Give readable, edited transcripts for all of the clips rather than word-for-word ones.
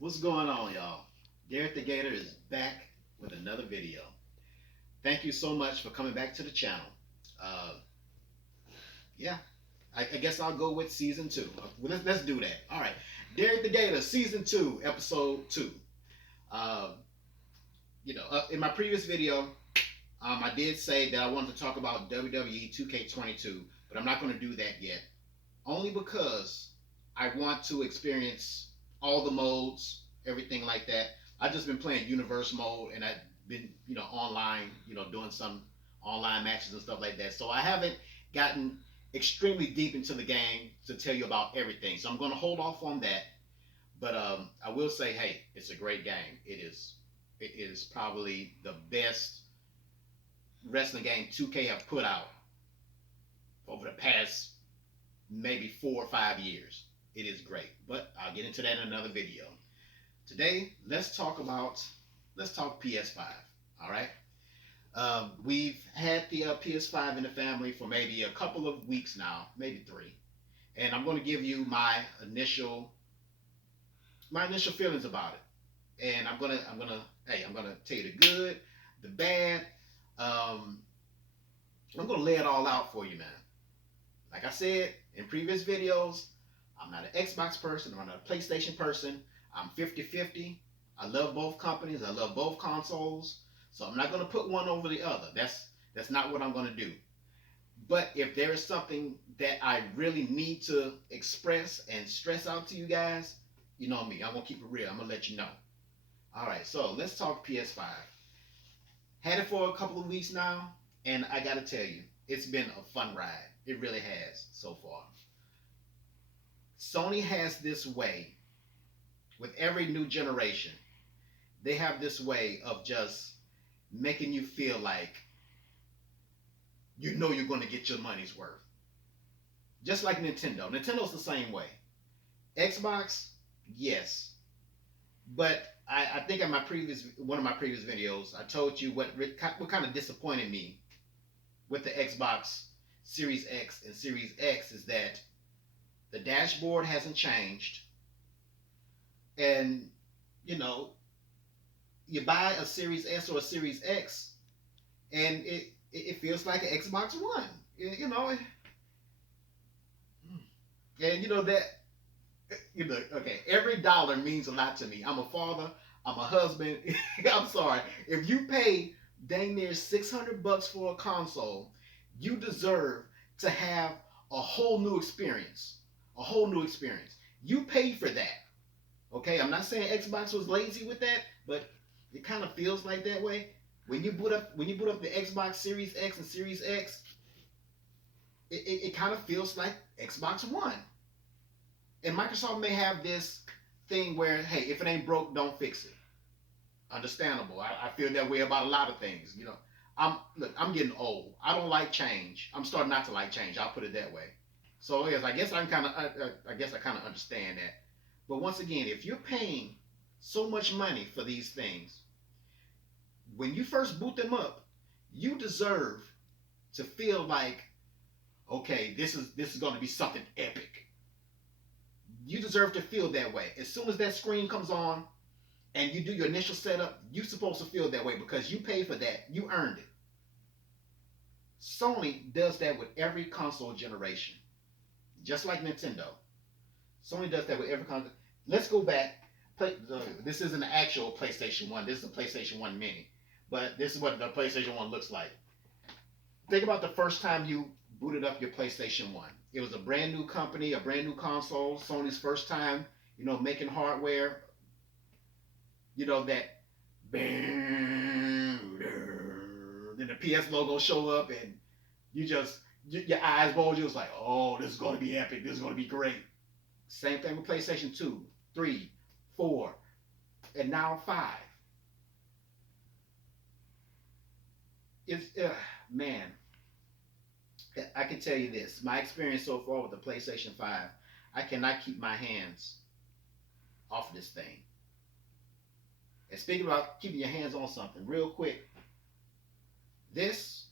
What's going on, y'all? Derek the Gator is back with another video. Thank you so much for coming back to the channel. Uh, yeah, I guess I'll go with season two. Let's do that. All right, Derek the Gator, season two, episode two. Uh, in my previous video, I did say that I wanted to talk about WWE 2K22, but I'm not going to do that yet. Only because I want to experience all the modes, everything like that. I've just been playing universe mode, and I've been, online, doing some online matches and stuff like that. So I haven't gotten extremely deep into the game to tell you about everything. So I'm going to hold off on that. But I will say, hey, it's a great game. It is. It is probably the best wrestling game 2K have put out over the past maybe 4 or 5 years. It is great, but I'll get into that in another video. Today, let's talk PS5. All right. We've had the PS5 in the family for maybe a couple of weeks now, maybe three, and I'm going to give you my initial feelings about it. And I'm gonna tell you the good, the bad. Um, I'm gonna lay it all out for you, man. Like I said in previous videos, I'm not an Xbox person, I'm not a PlayStation person. I'm 50-50. I love both companies, I love both consoles. So I'm not going to put one over the other. That's not what I'm going to do. But if there is something that I really need to express and stress out to you guys, you know me, I'm going to keep it real. I'm going to let you know. All right, so let's talk PS5. Had it for a couple of weeks now, and I got to tell you, it's been a fun ride. It really has so far. Sony has this way with every new generation. They have this way of just making you feel like you know you're going to get your money's worth. Just like Nintendo. Nintendo's the same way. Xbox, yes. But I think in one of my previous videos, I told you what kind of disappointed me with the Xbox Series X and Series X is that the dashboard hasn't changed. And, you know, you buy a Series S or a Series X, and it feels like an Xbox One. And okay, every dollar means a lot to me. I'm a father. I'm a husband. I'm sorry. If you pay dang near $600 for a console, you deserve to have a whole new experience. A whole new experience. You paid for that. Okay, I'm not saying Xbox was lazy with that, but it kind of feels like that way. When you boot up the Xbox Series X and Series X, it kind of feels like Xbox One. And Microsoft may have this thing where, hey, if it ain't broke, don't fix it. Understandable. I feel that way about a lot of things. I'm getting old. I don't like change. I'm starting not to like change. I'll put it that way. So yes, I guess I kind of understand that. But once again, if you're paying so much money for these things, when you first boot them up, you deserve to feel like, okay, this is going to be something epic. You deserve to feel that way. As soon as that screen comes on and you do your initial setup, you're supposed to feel that way because you paid for that. You earned it. Sony does that with every console generation, just like Nintendo. Sony does that with every console. Let's go back. This isn't the actual PlayStation 1. This is the PlayStation 1 Mini. But this is what the PlayStation 1 looks like. Think about the first time you booted up your PlayStation 1. It was a brand new company, a brand new console, Sony's first time, making hardware. That bang, then the PS logo show up and your eyes bulge. You was like, oh, this is going to be epic. This is going to be great. Same thing with PlayStation 2, 3, 4, and now 5. It's man, I can tell you this. My experience so far with the PlayStation 5, I cannot keep my hands off of this thing. And speaking about keeping your hands on something, real quick, this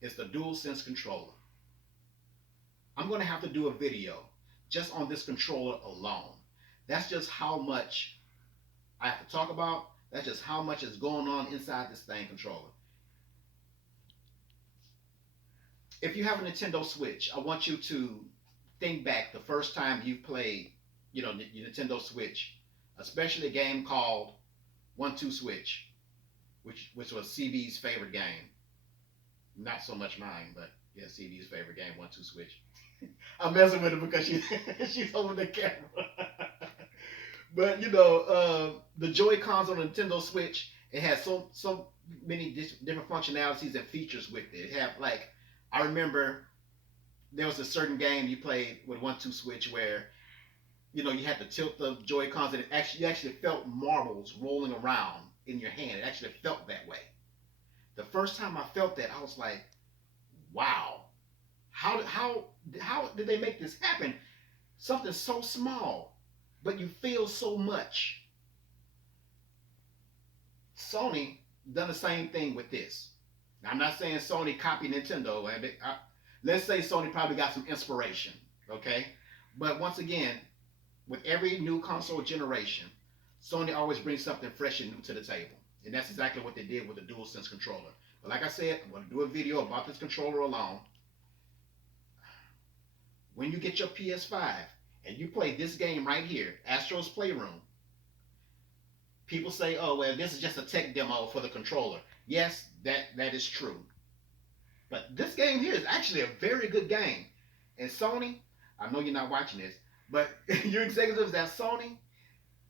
is the DualSense controller. I'm going to have to do a video just on this controller alone That's just how much I have to talk about. That's just how much is going on inside this thing controller. If you have a Nintendo Switch, I want you to think back the first time you played, your Nintendo Switch, especially a game called One Two Switch, which was CB's favorite game. Not so much mine, but yeah, CB's favorite game, One Two Switch. I'm messing with her because she's holding the camera. But the Joy Cons on the Nintendo Switch, it has so many different functionalities and features with it. It have like, I remember there was a certain game you played with One Two Switch where you had to tilt the Joy Cons and you actually felt marbles rolling around in your hand. It actually felt that way. The first time I felt that, I was like, wow, how did they make this happen? Something so small, but you feel so much. Sony done the same thing with this. Now, I'm not saying Sony copied Nintendo. Let's say Sony probably got some inspiration, okay? But once again, with every new console generation, Sony always brings something fresh and new to the table. And that's exactly what they did with the DualSense controller. But like I said, I'm going to do a video about this controller alone. When you get your PS5 and you play this game right here, Astro's Playroom, people say, oh, well, this is just a tech demo for the controller. Yes, that is true. But this game here is actually a very good game. And Sony, I know you're not watching this, but you executives at Sony,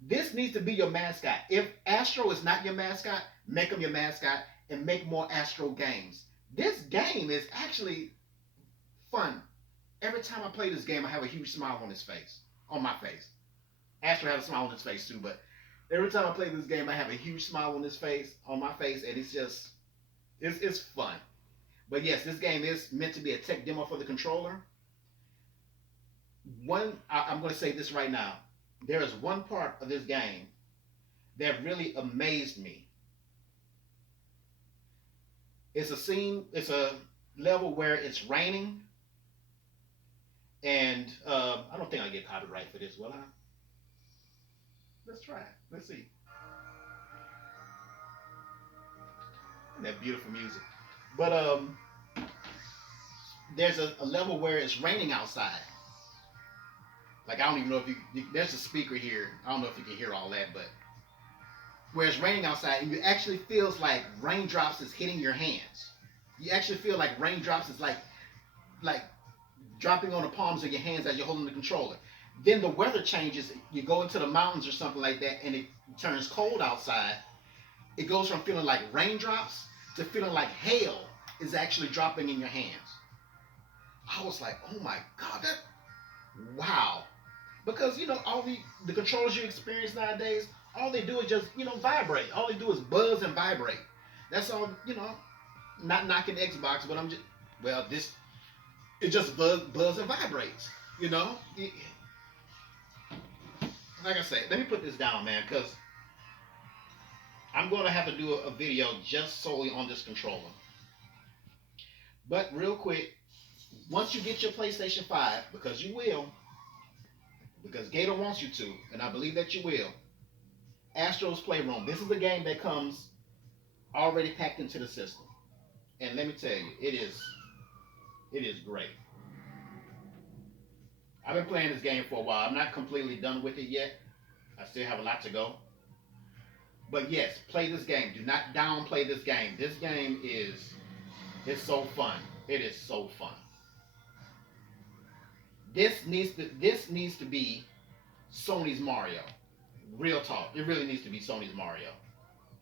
this needs to be your mascot. If Astro is not your mascot, make them your mascot and make more Astro games. This game is actually fun. Every time I play this game, I have a huge smile on my face. Astro has a smile on his face too, but every time I play this game, I have a huge smile on my face, and it's fun. But yes, this game is meant to be a tech demo for the controller. I'm going to say this right now. There is one part of this game that really amazed me. It's a level where it's raining, and I don't think I get copyright for this, will I? Let's try it. Let's see. That beautiful music. But there's a level where it's raining outside. Like, I don't even know if there's a speaker here. I don't know if you can hear all that, but where it's raining outside, and you actually feels like raindrops is hitting your hands. You actually feel like raindrops is like dropping on the palms of your hands as you're holding the controller. Then the weather changes. You go into the mountains or something like that, and it turns cold outside. It goes from feeling like raindrops to feeling like hail is actually dropping in your hands. I was like, oh my God, wow. Because, all the controllers you experience nowadays, all they do is just, vibrate. All they do is buzz and vibrate. That's all, not knocking Xbox, but it just buzz and vibrates, Like I said, let me put this down, man, because I'm going to have to do a video just solely on this controller. But real quick, once you get your PlayStation 5, because you will, because Gator wants you to, and I believe that you will, Astro's Playroom. This is a game that comes already packed into the system. And let me tell you, it is great. I've been playing this game for a while. I'm not completely done with it yet. I still have a lot to go. But yes, play this game. Do not downplay this game. This game it's so fun. It is so fun. This needs to be Sony's Mario. Real talk. It really needs to be Sony's Mario.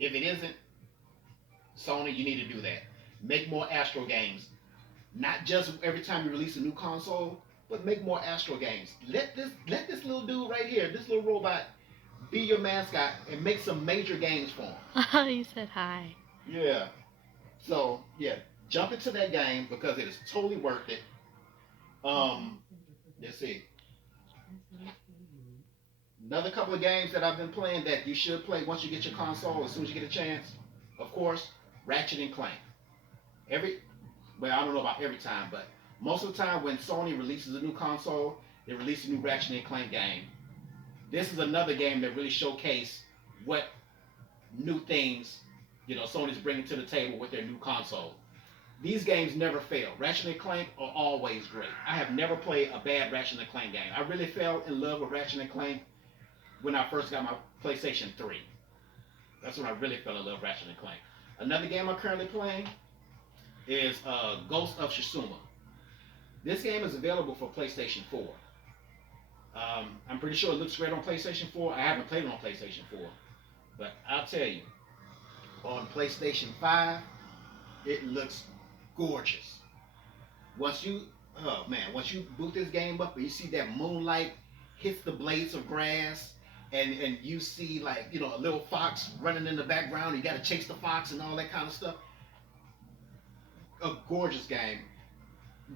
If it isn't, Sony, you need to do that. Make more Astro games. Not just every time you release a new console, but make more Astro games. Let this little dude right here, this little robot, be your mascot and make some major games for him. You said hi. Yeah. So yeah, jump into that game because it is totally worth it. Let's see. Another couple of games that I've been playing that you should play once you get your console as soon as you get a chance. Of course, Ratchet and Clank. I don't know about every time, but most of the time when Sony releases a new console, they release a new Ratchet and Clank game. this is another game that really showcased what new things, Sony's bringing to the table with their new console. These games never fail. Ratchet and Clank are always great. I have never played a bad Ratchet and Clank game. I really fell in love with Ratchet and Clank when I first got my PlayStation 3. That's when I really fell in love with Ratchet and Clank. Another game I'm currently playing is Ghost of Tsushima. This game is available for PlayStation 4. I'm pretty sure it looks great on PlayStation 4. I haven't played it on PlayStation 4. But I'll tell you, on PlayStation 5, it looks gorgeous. Once you, once you boot this game up and you see that moonlight hits the blades of grass, and you see like a little fox running in the background, you got to chase the fox and all that kind of stuff. A gorgeous game.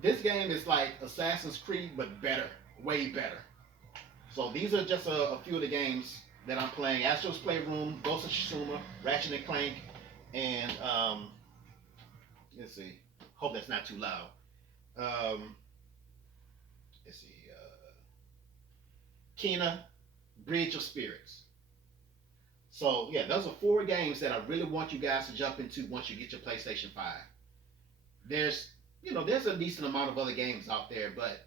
This game is like Assassin's Creed but better, way better. So these are just a few of the games that I'm playing: Astro's Playroom, Ghost of Tsushima, Ratchet and Clank, and let's see. Hope that's not too loud. Let's see. Kena, Bridge of Spirits. So yeah, those are 4 games that I really want you guys to jump into once you get your PlayStation 5. There's there's a decent amount of other games out there, but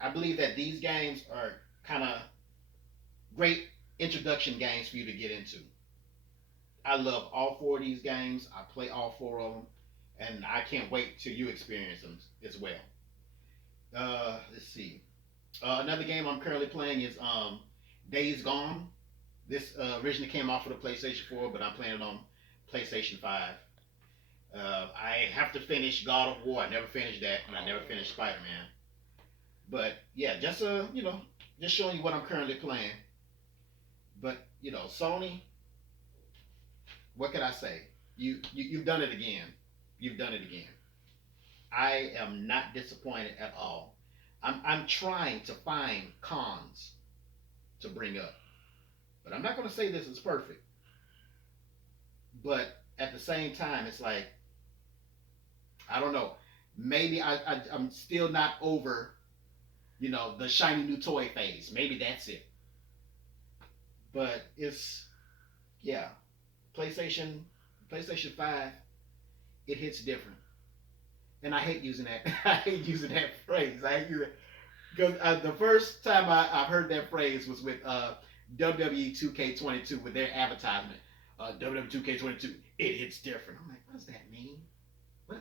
I believe that these games are kind of great introduction games for you to get into. I love all 4 of these games. I play all 4 of them, and I can't wait till you experience them as well. Let's see. Another game I'm currently playing is Days Gone. This originally came out for the PlayStation 4, but I'm playing it on PlayStation 5. I have to finish God of War. I never finished that, and I never finished Spider-Man. But yeah, just just showing you what I'm currently playing. But Sony, what can I say? You've done it again. You've done it again. I am not disappointed at all. I'm trying to find cons to bring up, but I'm not going to say this is perfect. But at the same time, it's like, I don't know. Maybe I'm still not over, the shiny new toy phase. Maybe that's it. But it's, yeah, PlayStation 5, it hits different. And I hate using that. I hate using that phrase. I hate using it. Because the first time I've heard that phrase was with WWE 2K22 with their advertisement. WWE 2K22, it hits different. I'm like, what does that mean? What?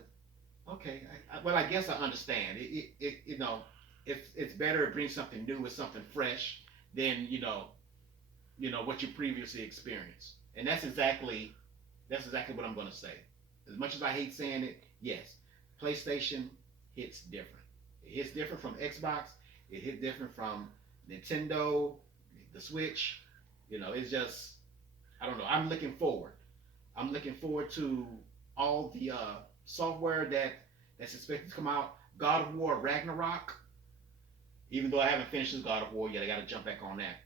Okay. Well, I guess I understand. It's better to bring something new with something fresh than what you previously experienced. And that's exactly what I'm going to say. As much as I hate saying it, yes, PlayStation hits different. It hits different from Xbox. It hits different from Nintendo, the Switch. It's just, I don't know. I'm looking forward. I'm looking forward to all the software that's expected to come out. God of War Ragnarok. Even though I haven't finished this God of War yet, I got to jump back on that.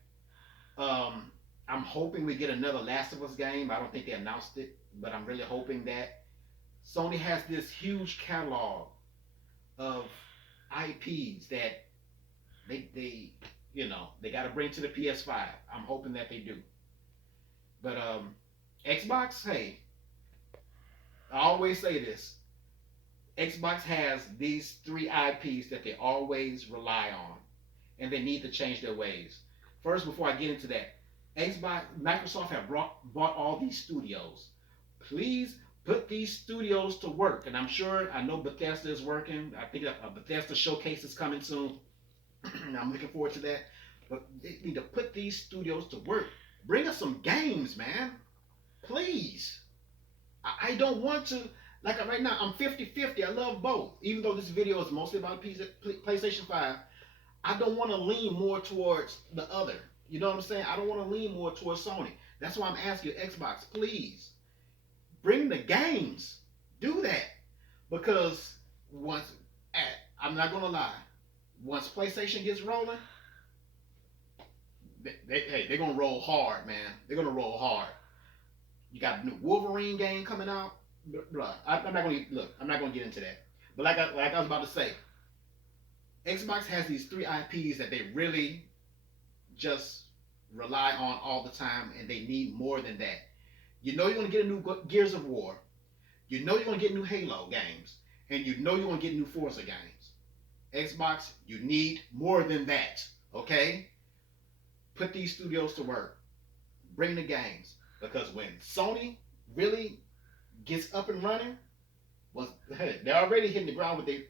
I'm hoping we get another Last of Us game. I don't think they announced it, but I'm really hoping that Sony has this huge catalog of IPs that they got to bring to the PS5. I'm hoping that they do. But Xbox, hey, I always say this. Xbox has these 3 IPs that they always rely on, and they need to change their ways. First, before I get into that, Microsoft have bought all these studios. Please put these studios to work. And I know Bethesda is working. I think a Bethesda showcase is coming soon. I'm looking forward to that. But they need to put these studios to work. Bring us some games, man. Please. I don't want to, like right now, I'm 50-50. I love both. Even though this video is mostly about PlayStation 5, I don't want to lean more towards the other. You know what I'm saying? I don't want to lean more towards Sony. That's why I'm asking you, Xbox, please. Bring the games. Do that. Because I'm not going to lie, once PlayStation gets rolling, they're going to roll hard, man. They're going to roll hard. You got a new Wolverine game coming out. I'm not going to get into that. But like I was about to say, Xbox has these 3 IPs that they really just rely on all the time, and they need more than that. You know you're gonna get a new Gears of War. You know you're gonna get new Halo games, and you know you're gonna get new Forza games. Xbox, you need more than that. Okay, put these studios to work. Bring the games, because when Sony really gets up and running, once they're already hitting the ground with they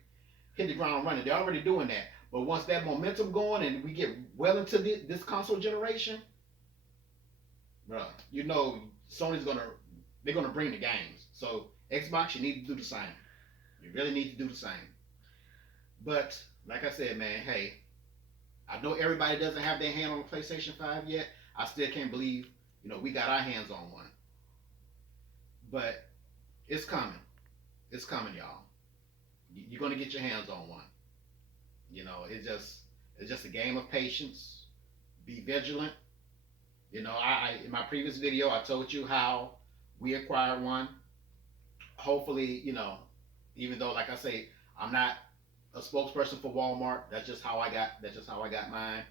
hit the ground running. They're already doing that. But once that momentum going and we get well into this console generation, bro, you know Sony's they're gonna bring the games. So Xbox, you need to do the same. You really need to do the same. But like I said, man, hey, I know everybody doesn't have their hand on the PlayStation 5 yet. I still can't believe, we got our hands on one. But it's coming. It's coming, y'all. You're gonna get your hands on one. It's just a game of patience. Be vigilant. I in my previous video I told you how we acquired one. Hopefully, even though like I say, I'm not a spokesperson for Walmart. That's just how I got mine.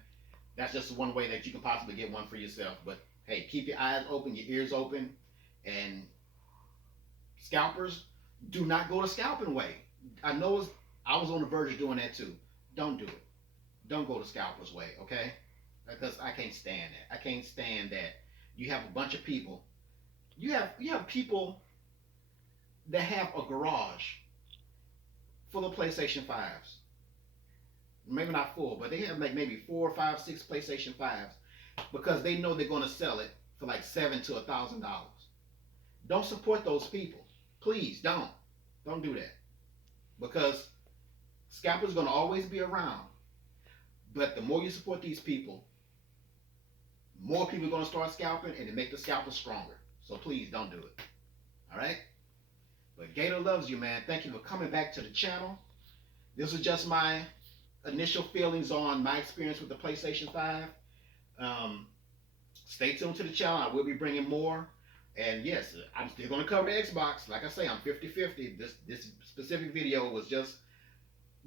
That's just one way that you can possibly get one for yourself. But hey, keep your eyes open, your ears open, and scalpers, do not go the scalping way. I know I was on the verge of doing that too. Don't do it. Don't go the scalper's way, okay? Because I can't stand that. I can't stand that you have a bunch of people. You have people that have a garage full of PlayStation 5s. Maybe not full, but they have like maybe 4, 5, 6 PlayStation 5s because they know they're going to sell it for like $700 to $1,000. Don't support those people. Please don't. Don't do that. Because scalpers are going to always be around. But the more you support these people, more people are going to start scalping, and it make the scalper stronger. So please don't do it. All right? But Gator loves you, man. Thank you for coming back to the channel. This was just my initial feelings on my experience with the PlayStation 5. Stay tuned to the channel. I will be bringing more. And yes, I'm still going to cover Xbox. Like I say, I'm 50-50. This specific video was just,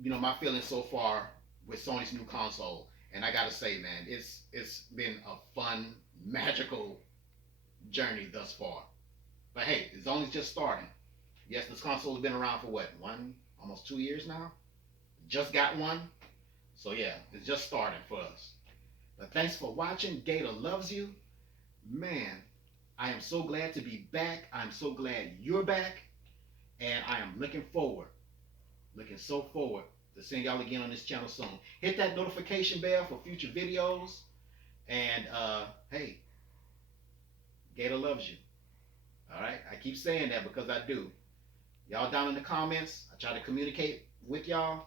my feelings so far with Sony's new console. And I got to say, man, it's been a fun, magical journey thus far. But hey, it's only just starting. Yes, this console has been around for what, almost 2 years now? Just got one. So yeah, it's just starting for us. But thanks for watching. Gator loves you. Man, I am so glad to be back. I'm so glad you're back. And I am looking so forward to seeing y'all again on this channel soon. Hit that notification bell for future videos. And hey, Gator loves you. All right? I keep saying that because I do. Y'all down in the comments, I try to communicate with y'all.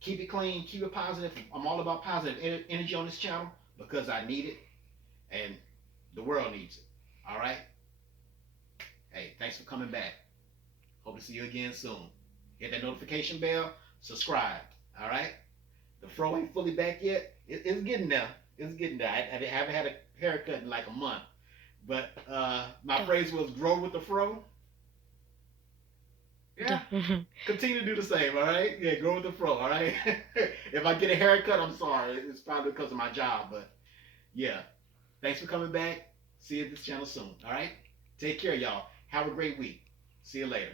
Keep it clean, keep it positive. I'm all about positive energy on this channel because I need it and the world needs it. All right? Hey, thanks for coming back. Hope to see you again soon. Hit that notification bell, subscribe. All right? The fro ain't fully back yet. It's getting there. It's getting there. I haven't had a haircut in like a month. But my phrase was grow with the fro. Yeah. Continue to do the same, all right? Yeah, grow with the fro, all right? If I get a haircut, I'm sorry. It's probably because of my job, but yeah. Thanks for coming back. See you at this channel soon, all right? Take care, y'all. Have a great week. See you later.